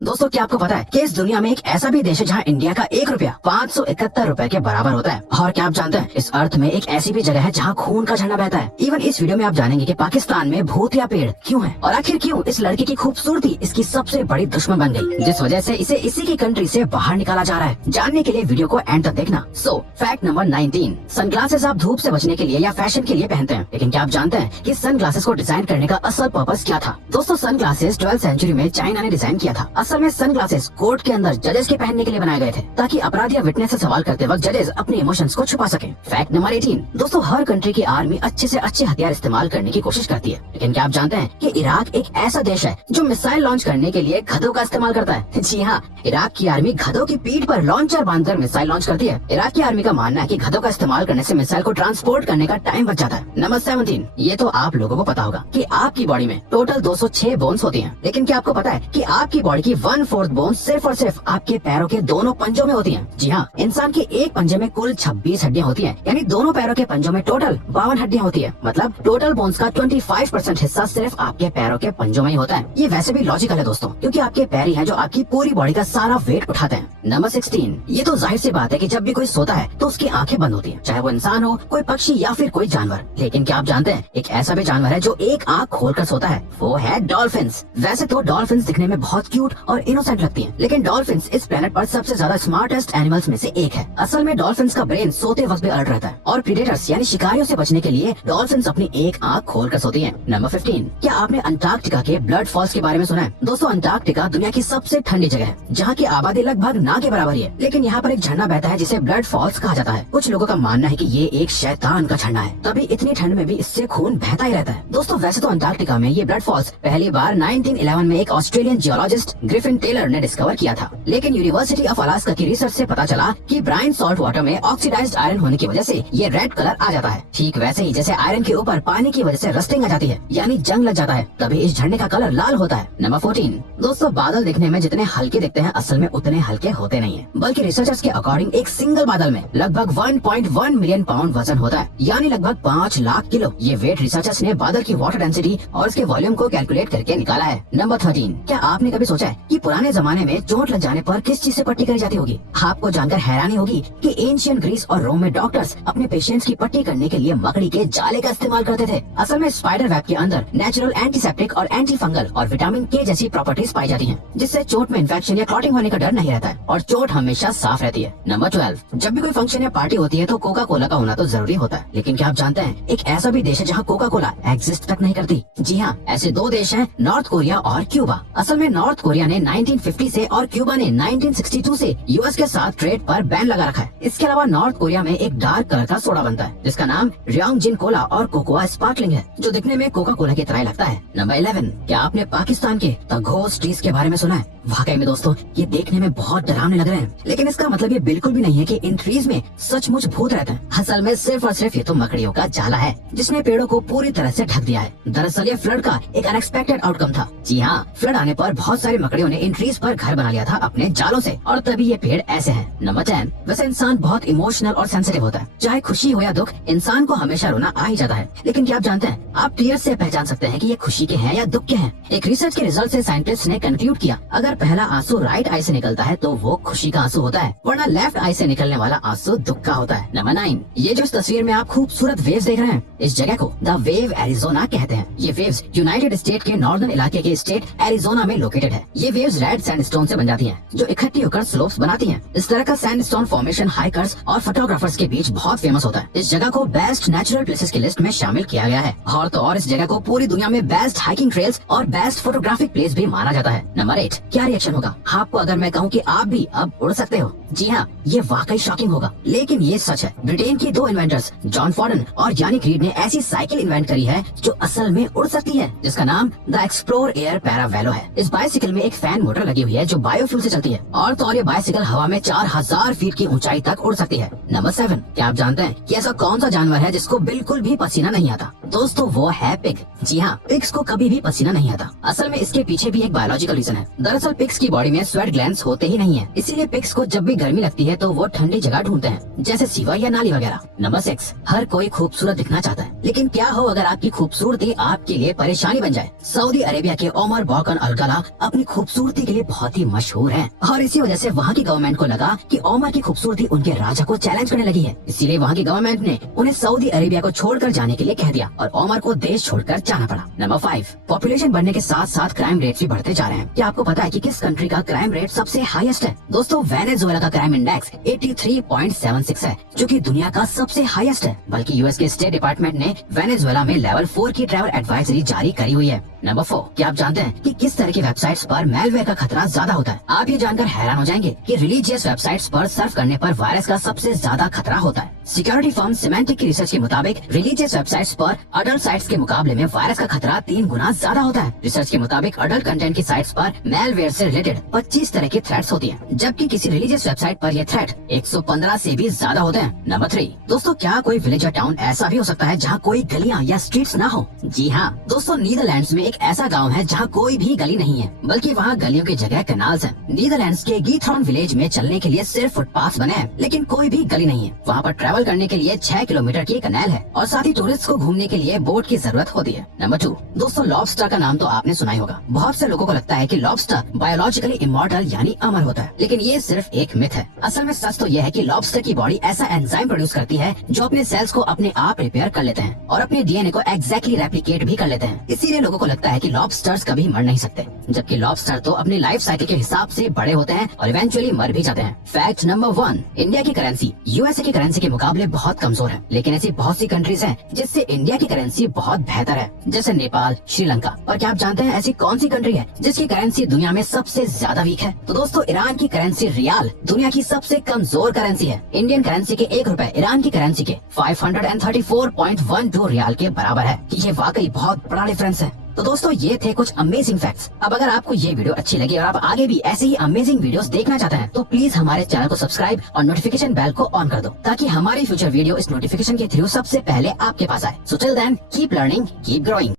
दोस्तों क्या आपको पता है कि इस दुनिया में एक ऐसा भी देश है जहाँ इंडिया का 1 रुपया 571 रुपए के बराबर होता है। और क्या आप जानते हैं इस अर्थ में एक ऐसी भी जगह है जहाँ खून का झरना बहता है। इवन इस वीडियो में आप जानेंगे कि पाकिस्तान में भूत या पेड़ क्यों है और आखिर क्यों इस लड़की की खूबसूरती इसकी सबसे बड़ी दुश्मन बन गई, जिस वजह से इसे इसी की कंट्री से बाहर निकाला जा रहा है। जानने के लिए वीडियो को एंड तक देखना। सो फैक्ट नंबर 19, सनग्लासेस आप धूप से बचने के लिए या फैशन के लिए पहनते हैं, लेकिन क्या आप जानते हैं कि सनग्लासेस को डिजाइन करने का असल पर्पस क्या था? दोस्तों सनग्लासेस 12th सेंचुरी में चाइना ने डिजाइन किया था। असल में सनग्लासेस कोर्ट के अंदर जजेस के पहनने के लिए बनाए गए थे ताकि अपराधी या विटनेस से सवाल करते वक्त जजेस अपने इमोशंस को छुपा सके। फैक्ट नंबर 18, दोस्तों हर कंट्री की आर्मी अच्छे से अच्छे हथियार इस्तेमाल करने की कोशिश करती है, लेकिन क्या आप जानते हैं कि इराक एक ऐसा देश है जो मिसाइल लॉन्च करने के लिए गधों का इस्तेमाल करता है। जी हाँ, इराक की आर्मी गधों की पीठ पर लॉन्चर बांधकर मिसाइल लॉन्च करती है। इराक की आर्मी का मानना है कि गधों का इस्तेमाल करने से मिसाइल को ट्रांसपोर्ट करने का टाइम बच जाता है। नंबर 17, ये तो आप लोगों को पता होगा कि आपकी बॉडी में टोटल 206 बोन्स होती हैं, लेकिन क्या आपको पता है कि आपकी बॉडी की 1/4 बोन सिर्फ और सिर्फ आपके पैरों के दोनों पंजों में होती हैं। जी हाँ, इंसान के एक पंजे में कुल 26 हड्डियां होती हैं, यानी दोनों पैरों के पंजों में टोटल 52 हड्डियां होती है। मतलब टोटल बोन्स का 25% हिस्सा सिर्फ आपके पैरों के पंजों में ही होता है। ये वैसे भी लॉजिकल है दोस्तों, क्योंकि आपके पैर ही हैं जो आपकी पूरी बॉडी का सारा वेट उठाते हैं। नंबर 16, ये तो जाहिर सी बात है कि जब भी कोई सोता है तो उसकी आंखें बंद होती हैं, चाहे वो इंसान हो, कोई पक्षी या फिर कोई जानवर। लेकिन क्या आप जानते हैं एक ऐसा भी जानवर है जो एक आंख खोलकर सोता है, वो है डॉल्फिन्स। वैसे तो डॉल्फिन्स दिखने में बहुत क्यूट और इनोसेंट लगती हैं, लेकिन डॉल्फिन्स इस प्लेनेट पर सबसे ज्यादा स्मार्टेस्ट एनिमल्स में से एक है। असल में डॉल्फिन्स का ब्रेन सोते वक्त भी अलर्ट रहता है और प्रीडेटर्स यानी शिकारियों से बचने के लिए डॉल्फिन्स अपनी एक आंख खोलकर सोती हैं। नंबर 15, क्या आपने अंटार्कटिका के ब्लड फॉल्स के बारे में सुना है? दोस्तों अंटार्कटिका दुनिया की सबसे ठंडी जगह है, जहाँ की आबादी लगभग ना के बराबर ही है, लेकिन यहाँ पर एक झरना बहता है जिसे ब्लड फॉल्स कहा जाता है। कुछ लोगों का मानना है कि ये एक शैतान का झरना है, तभी इतनी ठंड में भी इससे खून बहता ही रहता है। दोस्तों वैसे तो अंटार्कटिका में ये ब्लड फॉल्स पहली बार 1911 में एक ऑस्ट्रेलियन जियोलॉजिस्ट ग्रिफिन टेलर ने डिस्कवर किया था, लेकिन यूनिवर्सिटी ऑफ अलास्का की रिसर्च से पता चला कि ब्राइन सॉल्ट वाटर में ऑक्सीडाइज्ड आयरन होने की वजह से ये रेड कलर आ जाता है। ठीक वैसे ही जैसे आयरन के ऊपर पानी की वजह से रस्टिंग आ जाती है, यानी जंग लग जाता है, तभी इस झरने का कलर लाल होता है। नंबर 14, दोस्तों बादल दिखने में जितने हल्के दिखते हैं असल में उतने हल्के होते नहीं है, बल्कि रिसर्चर्स के अकॉर्डिंग एक सिंगल बादल में लगभग 1.1 मिलियन पाउंड वजन होता है, यानी लगभग 5 लाख किलो। ये वेट रिसर्चर्स ने बादल की वाटर डेंसिटी और इसके वॉल्यूम को कैलकुलेट करके निकाला है। नंबर 13, क्या आपने कभी सोचा है कि पुराने जमाने में चोट लग जाने पर किस चीज से पट्टी करी जाती होगी? आपको जानकर हैरानी होगी कि एंशिएंट ग्रीस और रोम में डॉक्टर्स अपने पेशेंट्स की पट्टी करने के लिए मकड़ी के जाले का इस्तेमाल करते थे। असल में स्पाइडर वेब के अंदर नेचुरल एंटीसेप्टिक और एंटी फंगल और विटामिन के जैसी प्रॉपर्टीज पाई जाती हैं, जिससे चोट में इन्फेक्शन या क्लॉटिंग होने का डर नहीं रहता है और चोट हमेशा साफ रहती है। नंबर 12, जब भी कोई फंक्शन या पार्टी होती है तो कोका कोला का होना तो जरूरी होता है, लेकिन क्या आप जानते हैं एक ऐसा भी देश है जहाँ कोका कोला एग्जिस्ट तक नहीं करती? जी हाँ, ऐसे दो देश हैं, नॉर्थ कोरिया और क्यूबा। असल में नॉर्थ कोरिया ने 1950 से और क्यूबा ने 1962 से यूएस के साथ ट्रेड पर बैन लगा रखा है। इसके अलावा नॉर्थ कोरिया में एक डार्क कलर का सोडा बनता है जिसका नाम रियोंग जिन कोला और कोकोआ स्पार्कलिंग है, जो दिखने में कोका कोला की तरह लगता है। नंबर 11, क्या आपने पाकिस्तान के द घोस्ट ट्रीज के बारे में सुना है? वाकई में दोस्तों ये देखने में बहुत डरावने लग रहे हैं, लेकिन इसका मतलब ये बिल्कुल भी नहीं है कि इन ट्रीज में सचमुच भूत रहते हैं। असल में सिर्फ और सिर्फ ये तो मकड़ियों का जाला है जिसने पेड़ों को पूरी तरह से ढक दिया है। दरअसल ये फ्लड का एक अनएक्सपेक्टेड आउटकम था। जी हाँ, फ्लड आने पर बहुत सारी मकड़ियों ने इन ट्रीज पर घर बना लिया था अपने जालों से, और तभी ये पेड़ ऐसे हैं। नंबर 10, वैसे इंसान बहुत इमोशनल और सेंसिटिव होता है, चाहे खुशी हो या दुख, इंसान को हमेशा रोना आ ही जाता है। लेकिन क्या आप जानते हैं आप टीयर्स से पहचान सकते हैं कि ये खुशी के हैं या दुख के हैं? एक रिसर्च के रिजल्ट से साइंटिस्ट ने कंक्लूड किया, अगर पहला आंसू राइट आई से निकलता है तो वो खुशी का आंसू होता है, वरना लेफ्ट आई से निकलने वाला आंसू दुख का होता है। नंबर 9, ये जो इस तस्वीर में आप खूबसूरत वेव्स देख रहे हैं, इस जगह को द वेव एरिजोना कहते हैं। ये वेव्स यूनाइटेड स्टेट के नॉर्दर्न इलाके के स्टेट एरिजोना में लोकेटेड है। ये वेव्स रेड सैंडस्टोन से बन जाती हैं, जो इकट्ठी होकर स्लोप्स बनाती हैं। इस तरह का सैंडस्टोन फॉर्मेशन हाइकर्स और फोटोग्राफर्स के बीच बहुत फेमस होता है। इस जगह को बेस्ट नेचुरल प्लेसेस की लिस्ट में शामिल किया गया है, और तो और इस जगह को पूरी दुनिया में बेस्ट हाइकिंग ट्रेल्स और बेस्ट फोटोग्राफिक प्लेस भी माना जाता है। नंबर 8, क्या रिएक्शन होगा आपको अगर मैं कहूँ कि आप भी अब उड़ सकते हो? जी हाँ, ये वाकई शॉकिंग होगा, लेकिन ये सच है। ब्रिटेन के दो इन्वेंटर्स जॉन फॉर्डन और यानिक रीड ने ऐसी साइकिल इन्वेंट करी है जो असल में उड़ सकती है, जिसका नाम द एक्सप्लोर एयर पैरावेलो है। इस बाइसिकल में एक फैन मोटर लगी हुई है जो बायोफ्यूल से चलती है, और तो और ये बाइसिकल हवा में 4000 फीट की ऊंचाई तक उड़ सकती है। नंबर 7, क्या आप जानते हैं कि ऐसा कौन सा जानवर है जिसको बिल्कुल भी पसीना नहीं आता? दोस्तों वो है पिग। जी हाँ, पिग्स को कभी भी पसीना नहीं आता। असल में इसके पीछे भी एक बायोलॉजिकल रीजन है। दरअसल पिग्स की बॉडी में स्वेट ग्लैंड्स होते ही नहीं है, इसीलिए पिग्स को जब भी गर्मी लगती है तो वो ठंडी जगह ढूंढते हैं, जैसे सीवर या नाली वगैरह। नंबर 6, हर कोई खूबसूरत दिखना चाहता है, लेकिन क्या हो अगर आपकी खूबसूरती आपके लिए परेशानी बन जाए। सऊदी अरेबिया के ओमर बॉकन अल गला अपनी खूबसूरती के लिए बहुत ही मशहूर हैं और इसी वजह से वहाँ की गवर्नमेंट को लगा कि ओमर की खूबसूरती उनके राजा को चैलेंज करने लगी है। इसीलिए वहाँ की गवर्नमेंट ने उन्हें सऊदी अरेबिया को छोड़कर जाने के लिए कह दिया और ओमर को देश छोड़कर जाना पड़ा। नंबर 5, पॉपुलेशन बढ़ने के साथ साथ क्राइम रेट भी बढ़ते जा रहे हैं। क्या आपको पता है कि किस कंट्री का क्राइम रेट सबसे हाईएस्ट है? दोस्तों, वेनेजुएला का क्राइम इंडेक्स 83.76 है, जो कि दुनिया का सबसे हाईएस्ट है। बल्कि यूएस के स्टेट डिपार्टमेंट ने वेनेजुएला में लेवल 4 की ट्रैवल एडवाइजरी जारी करी हुई है। नंबर 4, क्या आप जानते हैं कि किस तरह की वेबसाइट्स पर मैलवेयर का खतरा ज्यादा होता है? आप ये जानकर हैरान हो जाएंगे कि रिलीजियस वेबसाइट्स पर सर्फ करने पर वायरस का सबसे ज्यादा खतरा होता है। सिक्योरिटी फर्म सिमेंटिक की रिसर्च के मुताबिक रिलीजियस वेबसाइट्स पर अडल्ट साइट्स के मुकाबले में वायरस का खतरा 3 गुना ज्यादा होता है। रिसर्च के मुताबिक अडल्ट कंटेंट की साइट्स पर मैलवेयर से रिलेटेड 25 तरह की थ्रेट्स होती हैं, जबकि किसी रिलीजियस वेबसाइट पर ये थ्रेट 115 से भी ज्यादा होते हैं। नंबर 3, दोस्तों, क्या कोई विलेज या टाउन ऐसा भी हो सकता है जहाँ कोई गलियाँ या स्ट्रीट्स ना हो? जी हाँ दोस्तों, नीदरलैंड्स में एक ऐसा गाँव है जहाँ कोई भी गली नहीं है, बल्कि वहाँ गलियों की जगह कैनाल्स हैं। नीदरलैंड्स के गीथ्रॉन विलेज में चलने के लिए सिर्फ फुटपाथ बने हैं, लेकिन कोई भी गली नहीं है। वहाँ पर ट्रैवल करने के लिए 6 किलोमीटर की कैनाल है और साथ ही टूरिस्ट को घूमने के लिए बोट की जरूरत होती है। नंबर 2, दोस्तों, लॉबस्टर का नाम तो आपने सुना ही होगा। बहुत से लोगों को लगता है कि लॉबस्टर बायोलॉजिकली इमॉर्टल यानी अमर होता है, लेकिन ये सिर्फ एक मिथ है। असल में सच तो यह है कि लॉबस्टर की बॉडी ऐसा एंजाइम प्रोड्यूस करती है जो अपने सेल्स को अपने आप रिपेयर कर लेते हैं और अपने डीएनए को एग्जैक्टली रेप्लिकेट भी कर लेते हैं। इसीलिए लोगों को लगता है कि लॉबस्टर्स कभी मर नहीं सकते, जबकि लॉबस्टर तो अपने लाइफ साइकिल के हिसाब से बड़े होते हैं और इवेंचुअली मर भी जाते हैं। फैक्ट नंबर 1, इंडिया की करेंसी यूएसए की करेंसी के मुकाबले बहुत कमजोर है, लेकिन ऐसी बहुत सी कंट्रीज हैं जिससे इंडिया की करेंसी बहुत बेहतर है, जैसे नेपाल, श्रीलंका। और क्या आप जानते हैं ऐसी कौन सी कंट्री है जिसकी करेंसी दुनिया में सबसे ज्यादा वीक है? तो दोस्तों, ईरान की करेंसी रियाल दुनिया की सबसे कमजोर करेंसी है। इंडियन करेंसी के 1 रुपए ईरान की करेंसी के 534.12 रियाल के बराबर है। ये वाकई बहुत बड़ा डिफरेंस है। तो दोस्तों, ये थे कुछ अमेजिंग फैक्ट्स। अब अगर आपको ये वीडियो अच्छी लगी और आप आगे भी ऐसे ही अमेजिंग वीडियोस देखना चाहते हैं तो प्लीज हमारे चैनल को सब्सक्राइब और नोटिफिकेशन बेल को ऑन कर दो, ताकि हमारी फ्यूचर वीडियो इस नोटिफिकेशन के थ्रू सबसे पहले आपके पास आए। So till then, keep learning, keep growing.